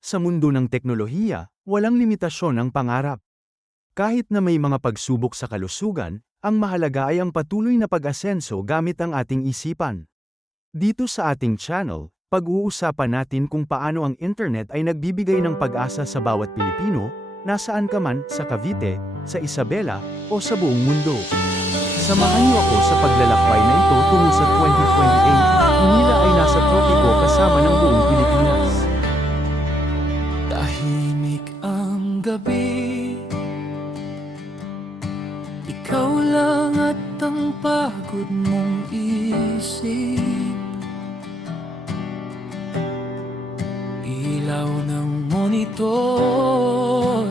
Sa mundo ng teknolohiya, walang limitasyon ang pangarap. Kahit na may mga pagsubok sa kalusugan, ang mahalaga ay ang patuloy na pag-asenso gamit ang ating isipan. Dito sa ating channel, pag-uusapan natin kung paano ang internet ay nagbibigay ng pag-asa sa bawat Pilipino, nasaan ka man, sa Cavite, sa Isabela, o sa buong mundo. Samahan niyo ako sa paglalakbay na ito tungo sa 2028, Manila ay nasa tropiko kasama ng buong Pilipinas. Tahimik ang gabi, ikaw lang at ang pagod mong isip. Ilaw ng monitor,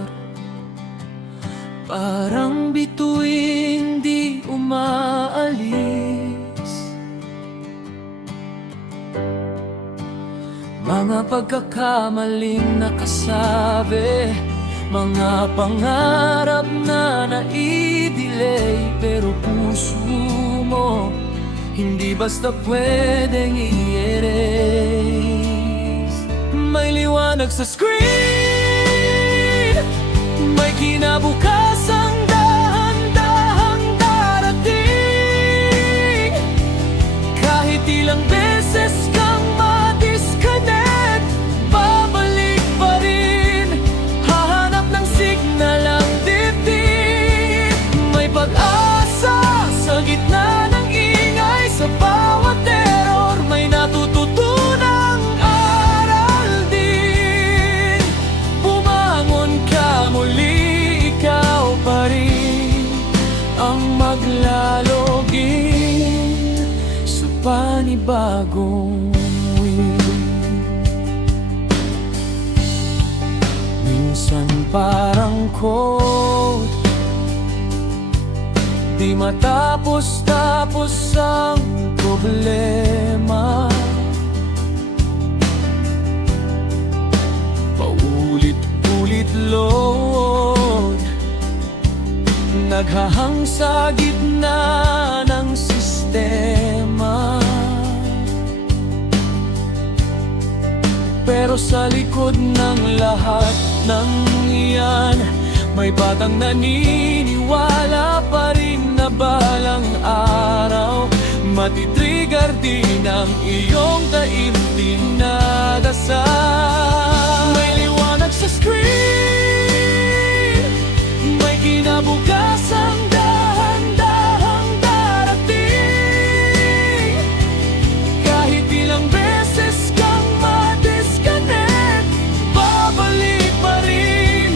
parang bituin di umaalis. Mga pagkakamaling nakasabi, mga pangarap na nai-delay, pero puso mo hindi basta pwedeng i-erase. May liwanag sa screen, may kinabukasang dahan-dahang darating. Kahit ilang beses kang ma-disconnect, babalik pa rin, hahanap ng signal ang dibdib. May pag-asa sa gitna ng ingay, sa bawat terror may natututunang aral din. Bumangon ka muli, ikaw pa rin ang maglalogin sa panibagong win. Minsan parang quote, di matapos-tapos ang problema. Paulit-ulit load, naghahang sa gitna ng sistema. Pero sa likod ng lahat ng iyan, may batang naniniwala pa rin na balang araw matitrigger din ang iyong daigdig na dasal. May liwanag sa screen, may kinabukasang dahan-dahang darating. Kahit ilang beses kang ma-disconnect, babalik pa rin,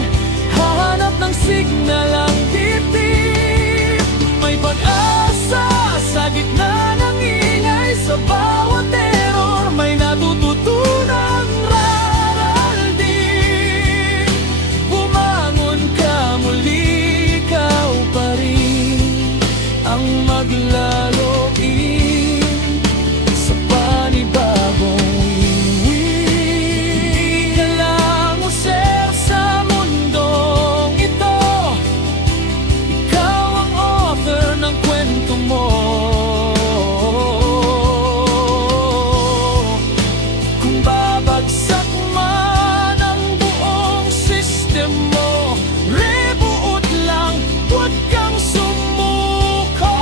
hahanap ng signal ang dibdib. May pag-asa sa gitna ng ingay, sa bawat error may natututunang aral din. Bumangon ka muli, ikaw pa rin ang maglalogin sa panibagong win. Ka lang user sa mundong ito, ikaw ang author ng kwento mo. Kung babagsak man ang buong system mo, rebuot lang, huwag kang sumuko.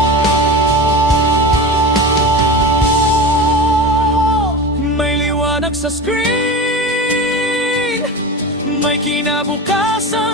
May liwanag sa screen, may kinabukasan